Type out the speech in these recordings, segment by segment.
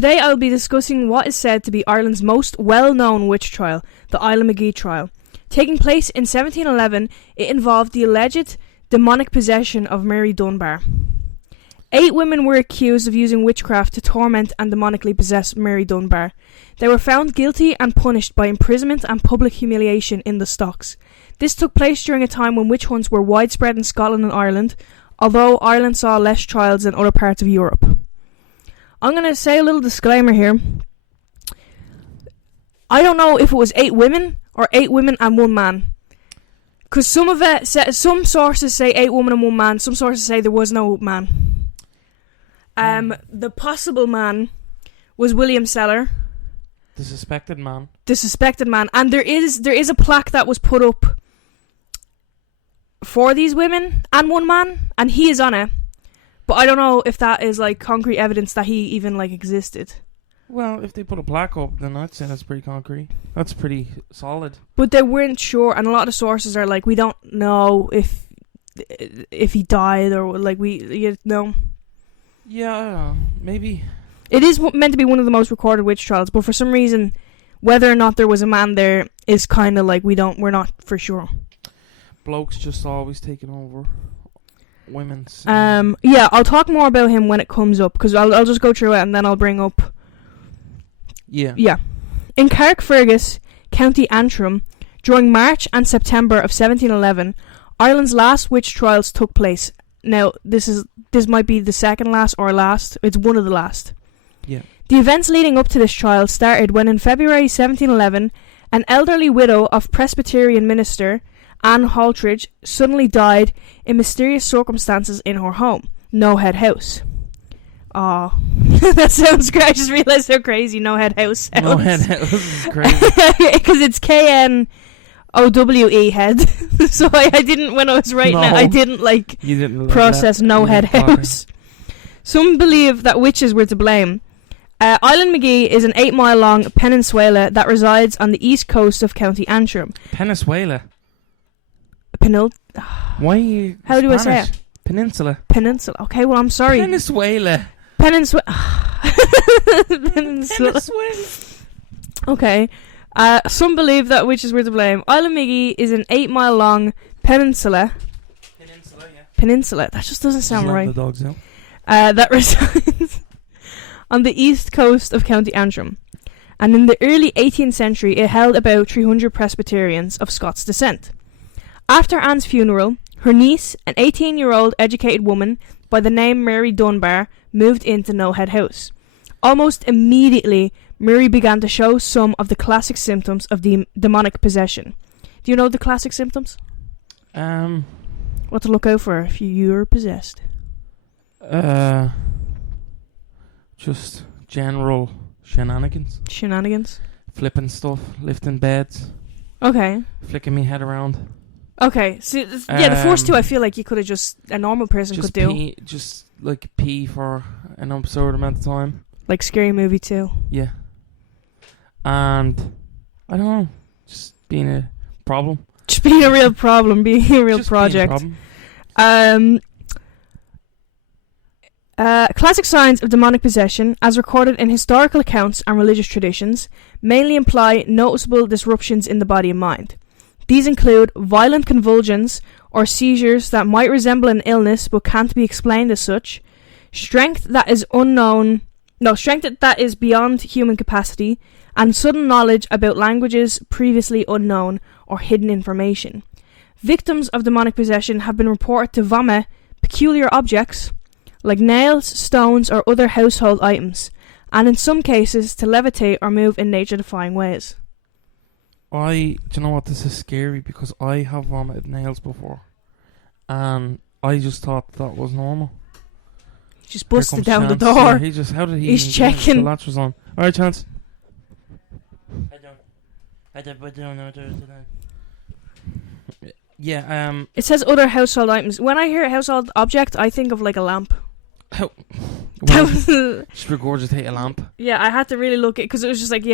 Today I will be discussing what is said to be Ireland's most well-known witch trial, the islandmagee trial. Taking place in 1711, it involved the alleged demonic possession of Mary Dunbar. 8 women were accused of using witchcraft to torment and demonically possess Mary Dunbar. They were found guilty and punished by imprisonment and public humiliation in the stocks. This took place during a time when witch hunts were widespread in Scotland and Ireland, although Ireland saw less trials than other parts of Europe. I'm going to say a little disclaimer here. I don't know if it was 8 women or 8 women and 1 man. Because some sources say 8 women and 1 man, some sources say there was no man. The possible man was William Seller. The suspected man. And there is a plaque that was put up for these women and 1 man, and he is on it. But I don't know if that is like concrete evidence that he even like existed. Well, if they put a plaque up, then I'd say that's pretty concrete. That's pretty solid. But they weren't sure, and a lot of sources are like, we don't know if he died or like you know. Yeah, I don't know. Maybe. It is meant to be one of the most recorded witch trials, but for some reason, whether or not there was a man there is kind of like we're not for sure. Blokes just always taking over women's. Yeah, I'll talk more about him when it comes up, because I'll just go through it and then I'll bring up. Yeah. In Carrickfergus, County Antrim, during March and September of 1711, Ireland's last witch trials took place. Now, this might be the second last or last. It's one of the last. Yeah. The events leading up to this trial started when in February 1711, an elderly widow of Presbyterian minister, Anne Haltridge, suddenly died in mysterious circumstances in her home, No Head House. Oh, that sounds great. I just realised how crazy No Head House sounds. No Head House is crazy. Because it's KNOWE head. So I didn't, when I was writing it, I didn't process No Head House. Some believe that witches were to blame. Islandmagee is an 8-mile-long peninsula that resides on the east coast of County Antrim. Peninsula? Why are you How Spanish? Do I say it? Peninsula. Okay, well, I'm sorry. Peninsula. Peninsula. Okay. Some believe that witches were to blame. Islandmagee is an 8-mile-long peninsula. Peninsula. That just doesn't sound right. The dogs out. That resides on the east coast of County Antrim. And in the early 18th century, it held about 300 Presbyterians of Scots descent. After Anne's funeral, her niece, an 18-year-old educated woman by the name Mary Dunbar, moved into No Head House. Almost immediately, Mary began to show some of the classic symptoms of demonic possession. Do you know the classic symptoms? What to look out for if you're possessed? Just general shenanigans. Flipping stuff, lifting beds. Okay. Flicking me head around. Okay, so the first 2 I feel like you could have a normal person could do. Just like pee for an absurd amount of time. Like Scary Movie 2. Yeah. And, I don't know, just being a problem. Just being a real problem, being a real just project. Being a problem. Classic signs of demonic possession, as recorded in historical accounts and religious traditions, mainly imply noticeable disruptions in the body and mind. These include violent convulsions or seizures that might resemble an illness but can't be explained as such, strength that is beyond human capacity, and sudden knowledge about languages previously unknown or hidden information. Victims of demonic possession have been reported to vomit peculiar objects like nails, stones, or other household items, and in some cases to levitate or move in nature-defying ways. Do you know what, this is scary because I have vomited nails before and I just thought that was normal. He just busted down the door. Yeah, he's checking. The latch was on. Alright, Chance. I don't know. Yeah, It says other household items. When I hear a household object, I think of like a lamp. Just regurgitate a lamp. Yeah, I had to really look at it because it was just like,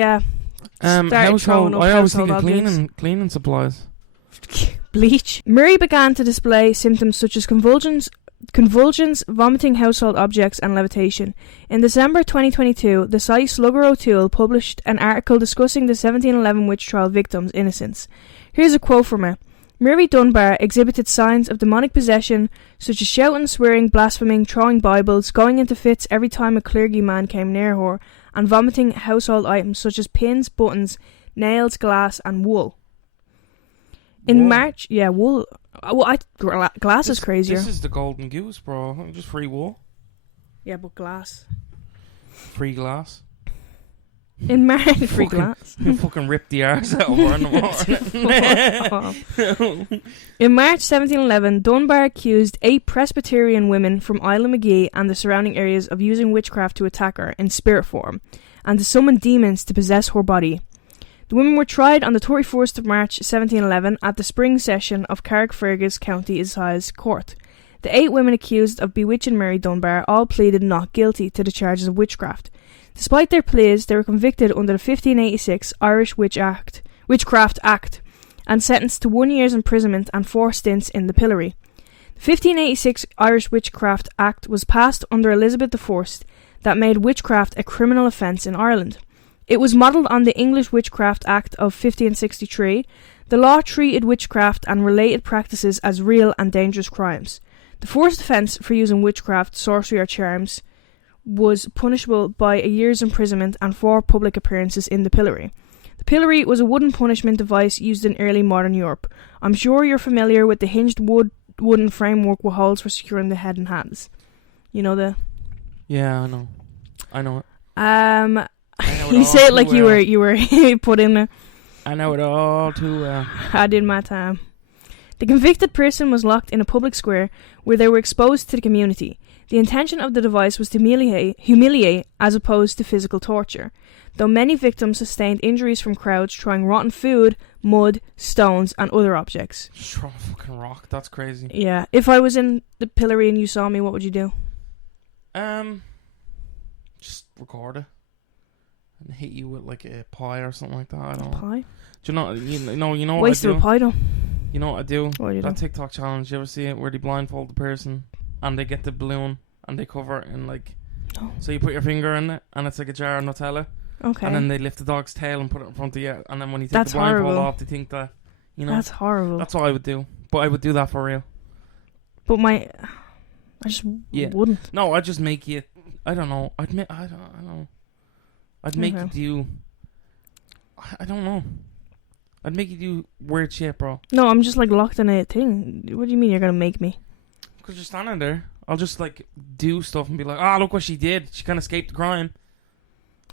household. I always think of cleaning supplies. Bleach. Mary began to display symptoms such as convulsions, convulsions, vomiting household objects, and levitation. In December 2022, the site Slugger O'Toole published an article discussing the 1711 witch trial victims' innocence. Here's a quote from it. Mary Dunbar exhibited signs of demonic possession, such as shouting, swearing, blaspheming, throwing Bibles, going into fits every time a clergyman came near her, and vomiting household items such as pins, buttons, nails, glass, and wool. In Wool? March, wool. Glass is crazier. This is the golden goose, bro. Just free wool. Yeah, but glass. Free glass. In March, free glass. You fucking rip the arse out of her in the morning. In March 1711, Dunbar accused 8 Presbyterian women from islandmagee and the surrounding areas of using witchcraft to attack her in spirit form, and to summon demons to possess her body. The women were tried on the 31st of March 1711 at the spring session of Carrickfergus County Assize Court. The 8 women accused of bewitching Mary Dunbar all pleaded not guilty to the charges of witchcraft. Despite their pleas, they were convicted under the 1586 Irish Witchcraft Act and sentenced to 1 year's imprisonment and 4 stints in the pillory. The 1586 Irish Witchcraft Act was passed under Elizabeth I that made witchcraft a criminal offence in Ireland. It was modelled on the English Witchcraft Act of 1563. The law treated witchcraft and related practices as real and dangerous crimes. The first offence for using witchcraft, sorcery or charms was punishable by a year's imprisonment and 4 public appearances in the pillory. The pillory was a wooden punishment device used in early modern Europe. I'm sure you're familiar with the hinged wooden framework with holes for securing the head and hands. You know the... Yeah, I know. I know it. You say it like you were put in there. I know it all too well. I did my time. The convicted person was locked in a public square where they were exposed to the community. The intention of the device was to humiliate as opposed to physical torture, though many victims sustained injuries from crowds throwing rotten food, mud, stones, and other objects. Just throw a fucking rock. That's crazy. Yeah. If I was in the pillory and you saw me, what would you do? Just record it. And hit you with like a pie or something like that. I don't know. Pie? Do you know what Waste I do? of a pie, though. You know what I do? What do you do? That TikTok challenge, you ever see it? Where they blindfold the person and they get the balloon and they cover it in like... No. So you put your finger in it and it's like a jar of Nutella. Okay. And then they lift the dog's tail and put it in front of you. And then when you take That's the blindfold horrible. off, they think that, you know... That's horrible. That's what I would do. But I would do that for real. But I just wouldn't. No, I'd just make you... I don't know. I don't know. I'd make you do... I don't know. I'd make you do weird shit, bro. No, I'm just like locked in a thing. What do you mean you're gonna make me? Because you're standing there. I'll just like do stuff and be like, look what she did. She can't escape the crime.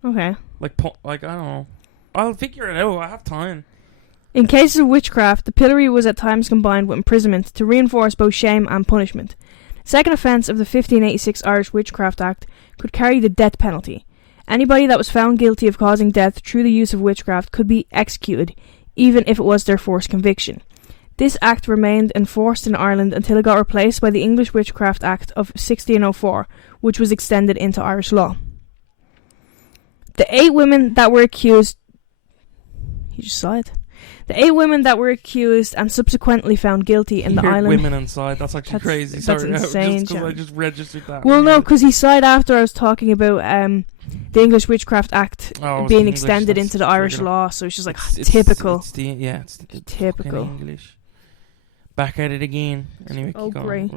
Okay. Like I don't know. I'll figure it out. I have time. In cases of witchcraft, the pillory was at times combined with imprisonment to reinforce both shame and punishment. The second offence of the 1586 Irish Witchcraft Act could carry the death penalty. Anybody that was found guilty of causing death through the use of witchcraft could be executed, even if it was their first conviction. This act remained enforced in Ireland until it got replaced by the English Witchcraft Act of 1604, which was extended into Irish law. The 8 women that were accused... You just saw it. The 8 women that were accused and subsequently found guilty in the island... women inside. That's actually crazy. That's insane. I just registered that. Well, no, because he sighed after I was talking about the English Witchcraft Act being extended into the Irish law, so it's just like typical. It's typical. English. Back at it again. Anyway, oh, great.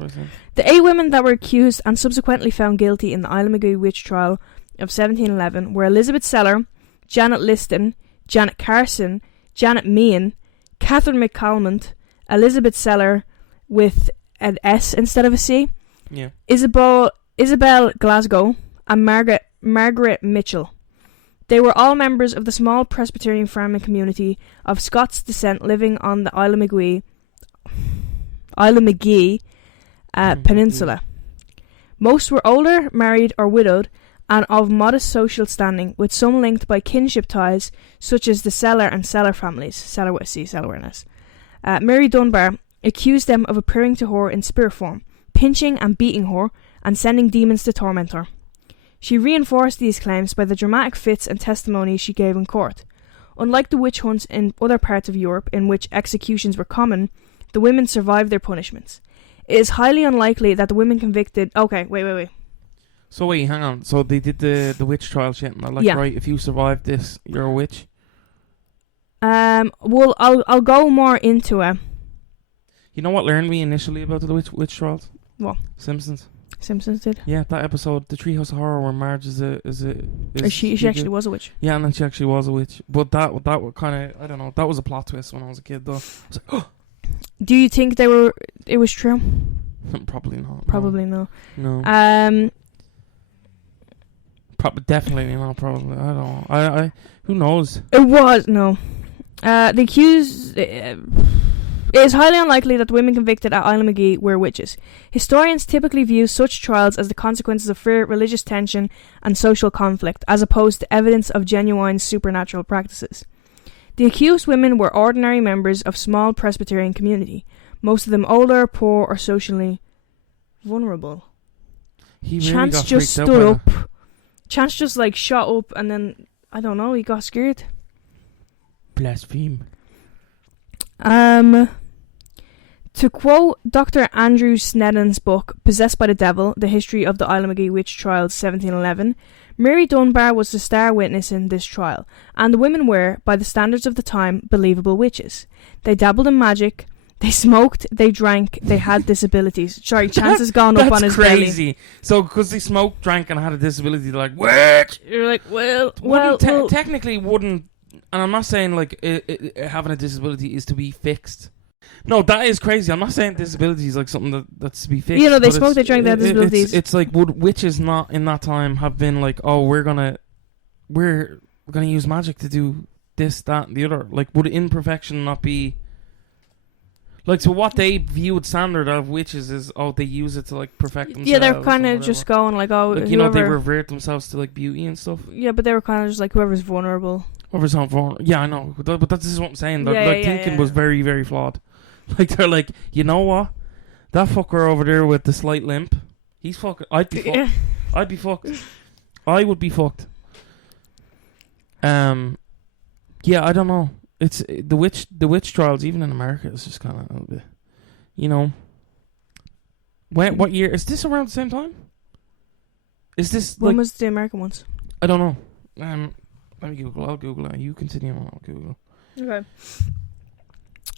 The The 8 women that were accused and subsequently found guilty in the islandmagee witch trial of 1711 were Elizabeth Seller, Janet Liston, Janet Carson, Janet Meehan, Catherine McCalmont, Elizabeth Seller with an S instead of a C, Isabel Glasgow, and Margaret Mitchell. They were all members of the small Presbyterian farming community of Scots descent living on the islandmagee peninsula. Most were older, married or widowed, and of modest social standing, with some linked by kinship ties, such as the Seller and Seller families. Seller with C, Seller with an S. Mary Dunbar accused them of appearing to her in spirit form, pinching and beating her, and sending demons to torment her. She reinforced these claims by the dramatic fits and testimonies she gave in court. Unlike the witch hunts in other parts of Europe in which executions were common, the women survived their punishments. It is highly unlikely that the women convicted... Okay, wait. So wait, hang on. So they did the witch trial shit, and they're like, right, if you survive this, you're a witch? Well, I'll go more into it. You know what learned me initially about the witch trials? What? Simpsons. Simpsons did? Yeah, that episode, The Treehouse of Horror, where Marge She actually was a witch. Yeah, and then she actually was a witch. But that was kind of, I don't know, that was a plot twist when I was a kid, though. I was like, oh! Do you think it was true? Probably not. Probably no. No. Definitely not. Probably. I don't know. I who knows? It was no. The accused. It is highly unlikely that the women convicted at Islandmagee were witches. Historians typically view such trials as the consequences of fear, religious tension, and social conflict, as opposed to evidence of genuine supernatural practices. The accused women were ordinary members of small Presbyterian community, most of them older, poor, or socially vulnerable. He really Chance got just freaked stood out by up. Chance just shot up, and then I don't know. He got scared. Blaspheme. To quote Dr. Andrew Snedden's book, Possessed by the Devil, The History of the Islandmagee Witch Trials 1711, Mary Dunbar was the star witness in this trial, and the women were, by the standards of the time, believable witches. They dabbled in magic, they smoked, they drank, they had disabilities. Sorry, Chance has gone up on his belly. That's crazy. So, because they smoked, drank, and had a disability, they're like, witch! You're like, well... Technically wouldn't... And I'm not saying, having a disability is to be fixed. No, that is crazy. I'm not saying disability is something that's to be fixed. You know, they smoke, they drink, they have disabilities. It's like, would witches not in that time have been like, oh, we're gonna use magic to do this, that, and the other? Like, would imperfection not be so what they viewed standard of witches is, oh, they use it to perfect themselves. Yeah, they're kind of just going they revert themselves to beauty and stuff. Yeah, but they were kind of just whoever's vulnerable. Whoever's not vulnerable. Yeah, I know, but this is what I'm saying. Their thinking was very, very flawed. They're like, you know what? That fucker over there with the slight limp, he's fucking... I'd be fucked. I'd be fucked. I would be fucked. Yeah, I don't know. It's the witch trials, even in America, is just kind of a little bit... You know... What year? Is this around the same time? Is this... When was the American ones? I don't know. Let me Google. I'll Google it. You continue on. I'll Google. Okay.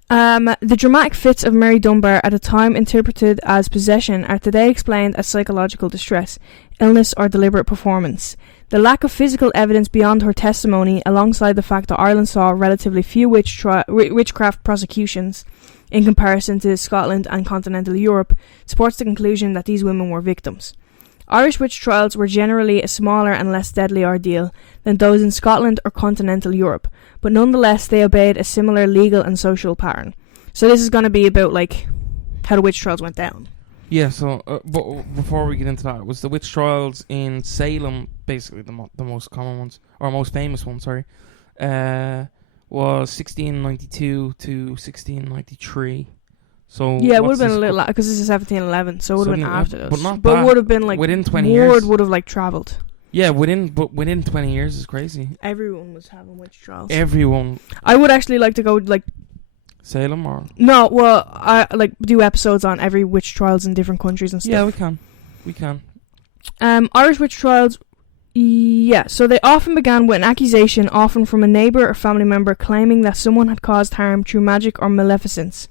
The dramatic fits of Mary Dunbar, at a time interpreted as possession, are today explained as psychological distress, illness, or deliberate performance. The lack of physical evidence beyond her testimony, alongside the fact that Ireland saw relatively few witchcraft prosecutions in comparison to Scotland and continental Europe, supports the conclusion that these women were victims. Irish witch trials were generally a smaller and less deadly ordeal than those in Scotland or continental Europe, but nonetheless they obeyed a similar legal and social pattern. So this is going to be about how the witch trials went down. Yeah, so but before we get into that, it was the witch trials in Salem, basically the most common ones, or most famous ones, sorry, was 1692 to 1693. So yeah, it would have been a little, because this is 1711, so it would have been after this. But it would have been within 20 years. Word would have travelled. Yeah, within 20 years is crazy. Everyone was having witch trials. Everyone. I would actually like to go Salem or no, well, I do episodes on every witch trials in different countries and stuff. Yeah, we can. Irish witch trials. Yeah, so they often began with an accusation, often from a neighbour or family member, claiming that someone had caused harm through magic or maleficence.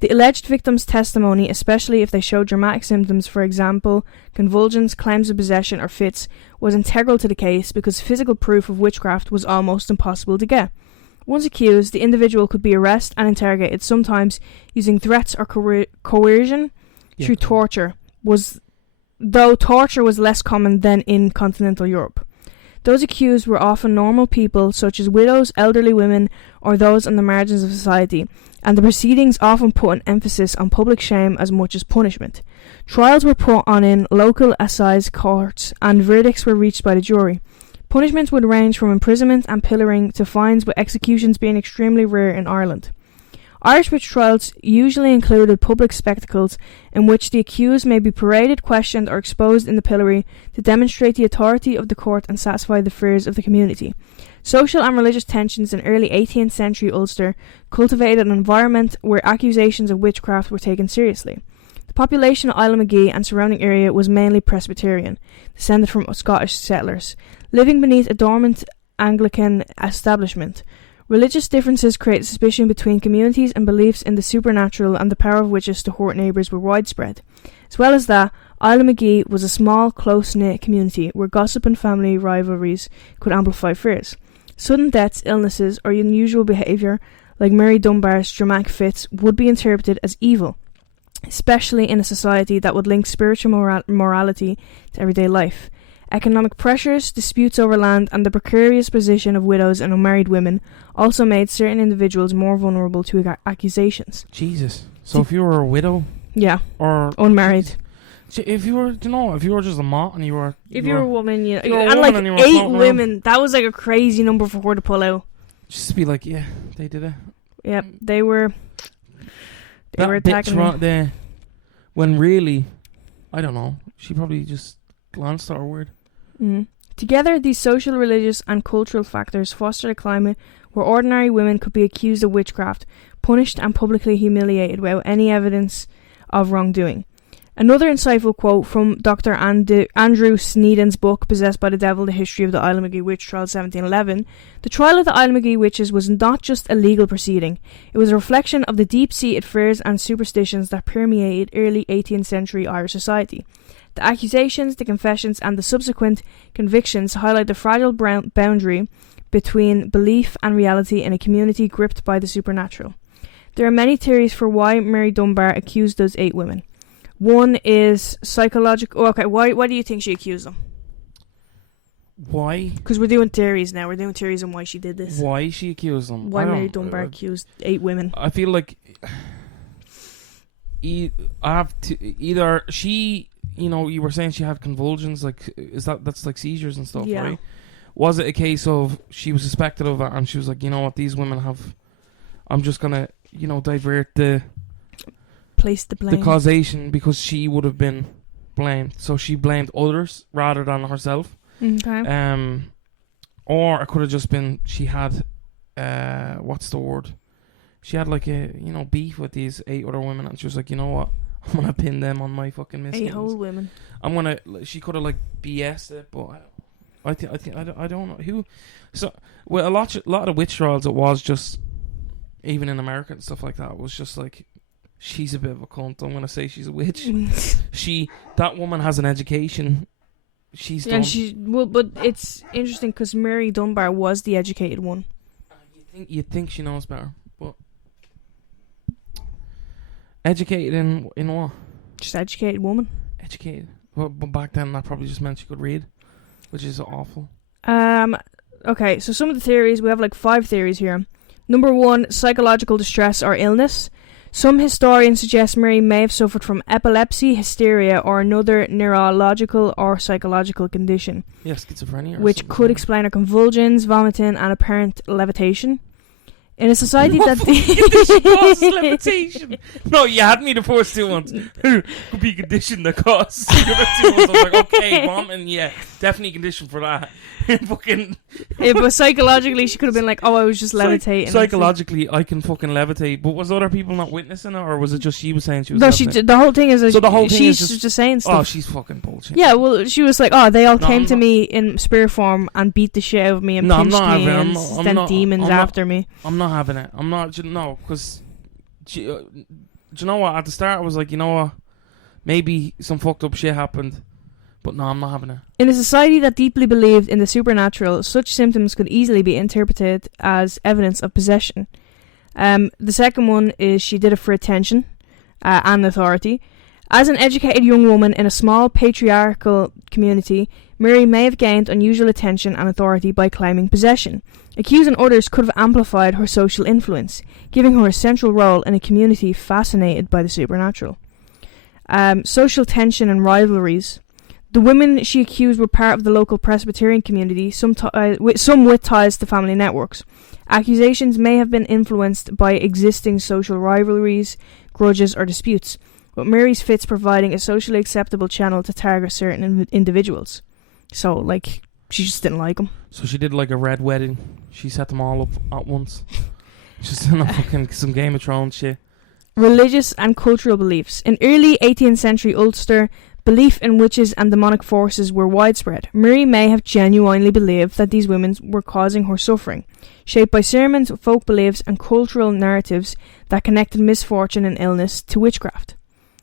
The alleged victim's testimony, especially if they showed dramatic symptoms, for example, convulsions, claims of possession, or fits, was integral to the case because physical proof of witchcraft was almost impossible to get. Once accused, the individual could be arrested and interrogated, sometimes using threats or coercion through torture, though torture was less common than in continental Europe. Those accused were often normal people, such as widows, elderly women, or those on the margins of society, and the proceedings often put an emphasis on public shame as much as punishment. Trials were put on in local assize courts, and verdicts were reached by the jury. Punishments would range from imprisonment and pillorying to fines, with executions being extremely rare in Ireland. Irish witch trials usually included public spectacles in which the accused may be paraded, questioned, or exposed in the pillory to demonstrate the authority of the court and satisfy the fears of the community. Social and religious tensions in early 18th century Ulster cultivated an environment where accusations of witchcraft were taken seriously. The The population of Islandmagee and surrounding area was mainly Presbyterian, descended from Scottish settlers, living beneath a dormant Anglican establishment. Religious differences created suspicion between communities, and beliefs in the supernatural and the power of witches to hurt neighbours were widespread. As well as that, Islandmagee was a small, close-knit community where gossip and family rivalries could amplify fears. Sudden deaths, illnesses, or unusual behaviour, like Mary Dunbar's dramatic fits, would be interpreted as evil, especially in a society that would link spiritual morality to everyday life. Economic pressures, disputes over land, and the precarious position of widows and unmarried women also made certain individuals more vulnerable to accusations. Jesus. So if you were a widow... Yeah. Or... unmarried. If you were, if you were just a mot and you were... If you were a woman, you know... And like 8 women, that was like a crazy number for her to pull out. Just to be like, yeah, they did it. Yep, they were... They were attacking right there. When really, I don't know, she probably just glanced at her word. Mm-hmm. Together, these social, religious, and cultural factors fostered a climate where ordinary women could be accused of witchcraft, punished, and publicly humiliated without any evidence of wrongdoing. Another insightful quote from Dr. Andrew Sneeden's book, Possessed by the Devil, The History of the Islandmagee Witch Trial 1711, the trial of the Islandmagee witches was not just a legal proceeding, it was a reflection of the deep-seated fears and superstitions that permeated early 18th century Irish society. The accusations, the confessions, and the subsequent convictions highlight the fragile boundary between belief and reality in a community gripped by the supernatural. There are many theories for why Mary Dunbar accused those 8 women. One is psychological... Okay, why do you think she accused them? Why? Because we're doing theories now. We're doing theories on why she did this. Why she accused them? Why Mary Dunbar accused 8 women. I feel like... I have to... Either she... You know, you were saying she had convulsions, like, that's like seizures and stuff, right? Was it a case of she was suspected of it and she was like, you know what, these women have... I'm just gonna, divert the... Place the blame. The causation, because she would have been blamed. So she blamed others rather than herself. Okay. Or it could have just been she had, what's the word? She had like a, beef with these 8 other women, and she was like, you know what? I'm gonna pin them on my fucking misgivings. 8 whole women. She could have like BS'd it, but I don't know who. So, well, a lot of witch trials, it was just, even in America and stuff like that, it was just like, she's a bit of a cunt. I'm gonna say she's a witch. That woman has an education. She's done. And but it's interesting because Mary Dunbar was the educated one. You'd think she knows better, but educated in what? Just educated woman. Educated. But back then that probably just meant she could read, which is awful. Okay, so some of the theories, we have like 5 theories here. Number 1, psychological distress or illness. Some historians suggest Mary may have suffered from epilepsy, hysteria, or another neurological or psychological condition. Yeah, schizophrenia. Which could explain her convulsions, vomiting, and apparent levitation. In a society that... levitation? No, you had me the first 2 ones. Could be condition that caused. The other 2 ones, I was like, okay, vomiting, yeah, definitely condition for that. Fucking... but psychologically, she could have been like, oh, I was just levitating. Psychologically, I can fucking levitate. But was other people not witnessing it, or was it just she was saying she was levitating? The whole thing is... So the whole thing she's is just saying stuff. Oh, she's fucking bullshit. Yeah, well, she was like, oh, they all came to me in spirit form and beat the shit out of me and pinched me and sent demons after me. I'm not having it. I'm not, because do you know what, at the start I was like, you know what, maybe some fucked up shit happened, but no, I'm not having it. In a society that deeply believed in the supernatural, such symptoms could easily be interpreted as evidence of possession. The second one is she did it for attention and authority. As an educated young woman in a small patriarchal community, Mary may have gained unusual attention and authority by claiming possession. Accusing others could have amplified her social influence, giving her a central role in a community fascinated by the supernatural. Social tension and rivalries. The women she accused were part of the local Presbyterian community, some with ties to family networks. Accusations may have been influenced by existing social rivalries, grudges, or disputes, with Mary's fits providing a socially acceptable channel to target certain individuals. So, like, she just didn't like them. So she did like a red wedding. She set them all up at once. Just in a fucking some Game of Thrones shit. religious and cultural beliefs. In early 18th century Ulster, belief in witches and demonic forces were widespread. Mary may have genuinely believed that these women were causing her suffering, shaped by sermons, folk beliefs, and cultural narratives that connected misfortune and illness to witchcraft.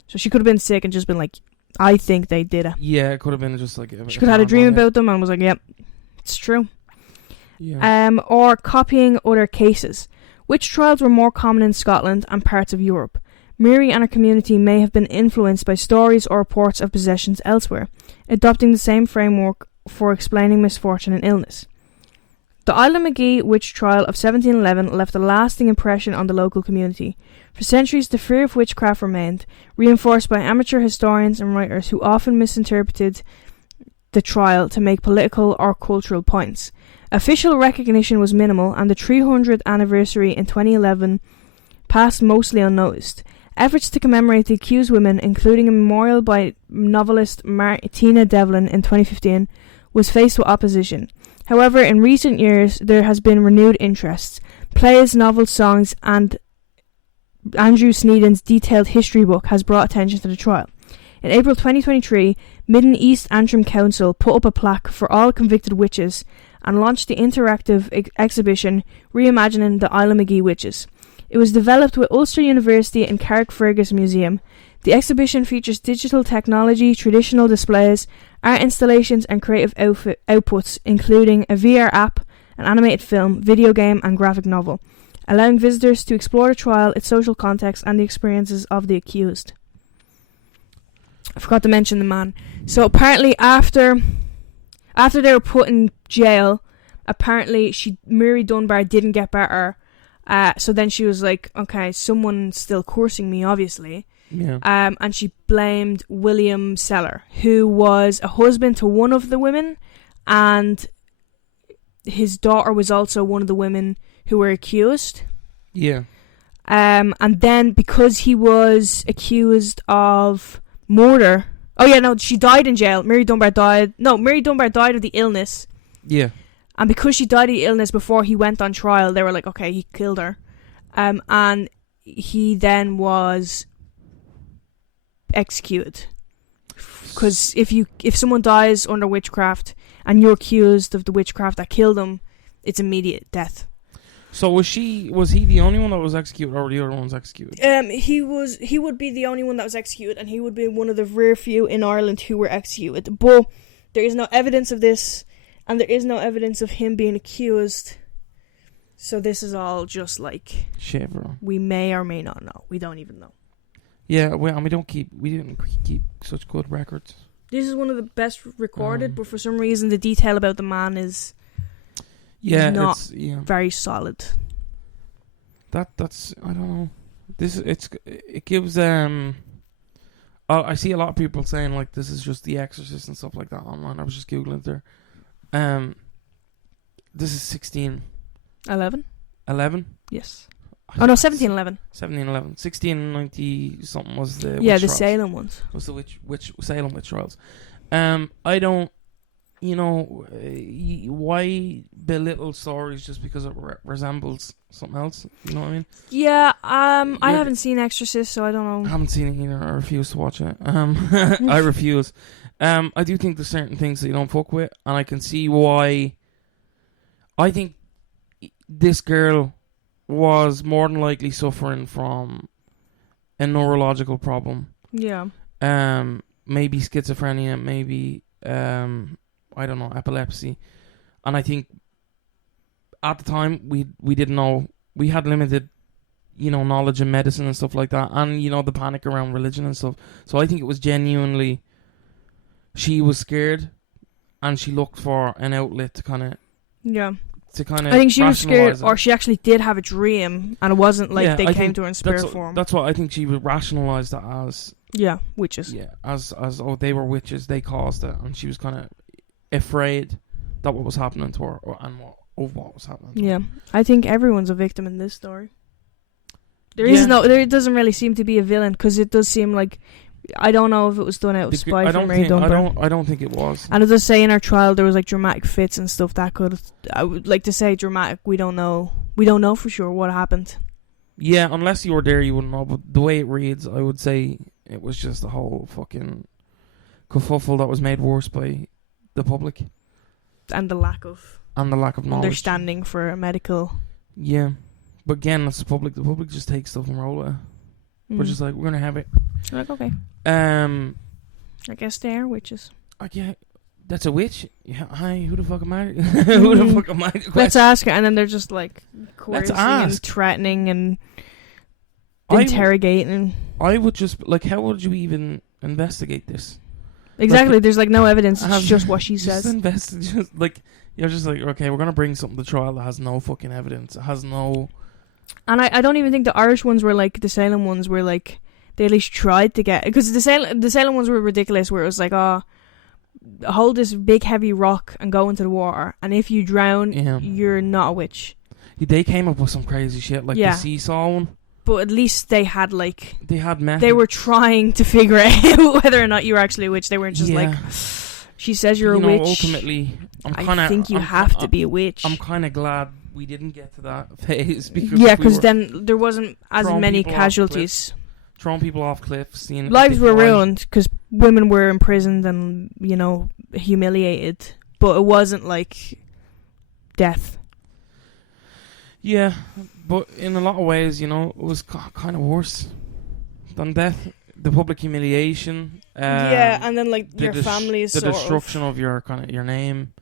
So she could have been sick and just been like, I think they did it. Yeah, it could have been just like... She could have had a dream about them and was like, yep, it's true. Yeah. Or copying other cases. Witch trials were more common in Scotland and parts of Europe. Mary and her community may have been influenced by stories or reports of possessions elsewhere, adopting the same framework for explaining misfortune and illness. The islandmagee witch trial of 1711 left a lasting impression on the local community. For centuries, the fear of witchcraft remained, reinforced by amateur historians and writers who often misinterpreted the trial to make political or cultural points. Official recognition was minimal, and the 300th anniversary in 2011 passed mostly unnoticed. Efforts to commemorate the accused women, including a memorial by novelist Tina Devlin in 2015, was faced with opposition. However, in recent years, there has been renewed interest. Plays, novels, songs, and Andrew Sneeden's detailed history book has brought attention to the trial. In April 2023, Midden East Antrim Council put up a plaque for all convicted witches and launched the interactive exhibition Reimagining the islandmagee Witches. It was developed with Ulster University and Carrickfergus Museum. The exhibition features digital technology, traditional displays, art installations and creative outputs, including a VR app, an animated film, video game and graphic novel, allowing visitors to explore the trial, its social context and the experiences of the accused. I forgot to mention the man. So apparently after they were put in jail, apparently Mary Dunbar didn't get better. So then she was like, okay, someone's still cursing me, obviously. Yeah. And she blamed William Seller, who was a husband to one of the women, and his daughter was also one of the women who were accused. Yeah. And then because he was accused of murder... Oh yeah, no, she died in jail. Mary Dunbar died of the illness. Yeah. And because she died of the illness before he went on trial, they were like, okay, he killed her. And he then was executed. Because if someone dies under witchcraft and you're accused of the witchcraft that killed them, it's immediate death. So was he the only one that was executed, or were the other ones executed? He would be the only one that was executed, and he would be one of the rare few in Ireland who were executed. But there is no evidence of this, and there is no evidence of him being accused. So this is all just like shit, bro. We may or may not know. We don't even know. Yeah, we didn't keep such good records. This is one of the best recorded, but for some reason the detail about the man is not very solid. That's I don't know. It gives I see a lot of people saying like this is just The Exorcist and stuff like that online. I was just googling there. This is 1611. 11? Yes. Oh no, 1711. 1711. 1690 something was the yeah, witch the trials. Salem ones. Was the Salem witch trials. I don't, why belittle stories just because it resembles something else? You know what I mean? Yeah. I haven't seen Exorcist, so I don't know. I haven't seen it either. I refuse to watch it. I refuse. I do think there's certain things that you don't fuck with, and I can see why. I think this girl was more than likely suffering from a neurological problem. Yeah. Maybe schizophrenia, maybe I don't know, epilepsy. And I think at the time we didn't know. We had limited, knowledge in medicine and stuff like that, and the panic around religion and stuff. So I think it was genuinely she was scared, and she looked for an outlet to kind of I think she was scared, or she actually did have a dream, and it wasn't like they came to her in spirit form. That's what I think she would rationalise that as. Yeah, witches. Yeah, as they were witches, they caused it, and she was kind of afraid that what was happening to her, what was happening to her. Yeah, I think everyone's a victim in this story. There doesn't really seem to be a villain, because it does seem like, I don't know if it was done out of spite from Mary Dunbar. I don't think it was. And it does say in our trial there was like dramatic fits and stuff that could. I would like to say dramatic. We don't know for sure what happened. Yeah, unless you were there, you wouldn't know. But the way it reads, I would say it was just a whole fucking kerfuffle that was made worse by the public. And the lack of knowledge. Understanding for a medical. Yeah. But again, that's the public. The public just takes stuff and roll with it. We're just like, we're going to have it. Like, okay. I guess they are witches. Yeah, that's a witch? Yeah, hi, who the fuck am I? Who the fuck am I? Let's ask her. And then they're just like coercing and threatening and interrogating. I would just, like, how would you even investigate this? Exactly, like, there's like no evidence, it's just what she says. You're just like, okay, we're going to bring something to trial that has no fucking evidence. It has no... And I don't even think the Irish ones were like the Salem ones were like... They at least tried to get... Because the Salem ones were ridiculous, where it was like, hold this big heavy rock and go into the water, and if you drown, you're not a witch. They came up with some crazy shit, like the seesaw one. But at least they had like... They had methods. They were trying to figure out whether or not you were actually a witch. They weren't just like... She says you're a witch. Ultimately, I think you have to be a witch. I'm kind of glad we didn't get to that phase. Because then there wasn't as many casualties. Throwing people off cliffs. Lives were ruined because women were imprisoned and, humiliated. But it wasn't like death. Yeah, but in a lot of ways, it was kind of worse than death. The public humiliation. And then like your family's the destruction of your your name.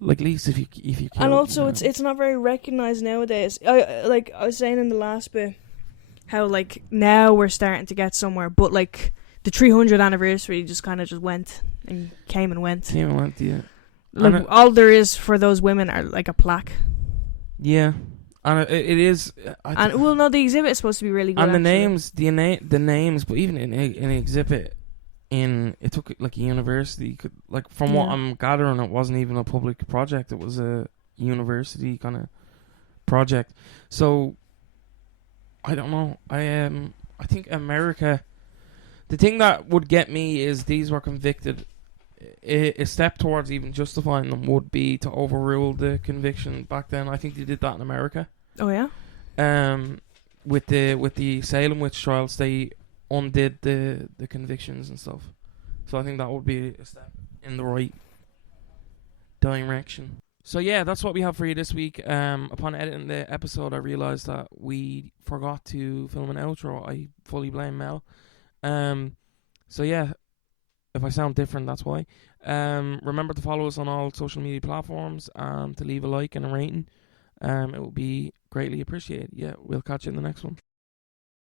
Like, at least if you killed, and also it's not very recognized nowadays. I was saying in the last bit how like now we're starting to get somewhere, but like the 300th anniversary just went and came and went. Yeah. Like, all there is for those women are like a plaque. Yeah. And it is... the exhibit is supposed to be really good. And the names, but even in an exhibit, it took like a university, from what I'm gathering, it wasn't even a public project, it was a university kind of project. So, I don't know. I think America... The thing that would get me is these were convicted. A step towards even justifying them would be to overrule the conviction back then. I think they did that in America. Oh yeah. With the Salem witch trials, they undid the convictions and stuff. So I think that would be a step in the right direction. So yeah, that's what we have for you this week. Upon editing the episode, I realised that we forgot to film an outro. I fully blame Mel. So yeah. If I sound different, that's why. Remember to follow us on all social media platforms and to leave a like and a rating. It will be greatly appreciated. Yeah, we'll catch you in the next one.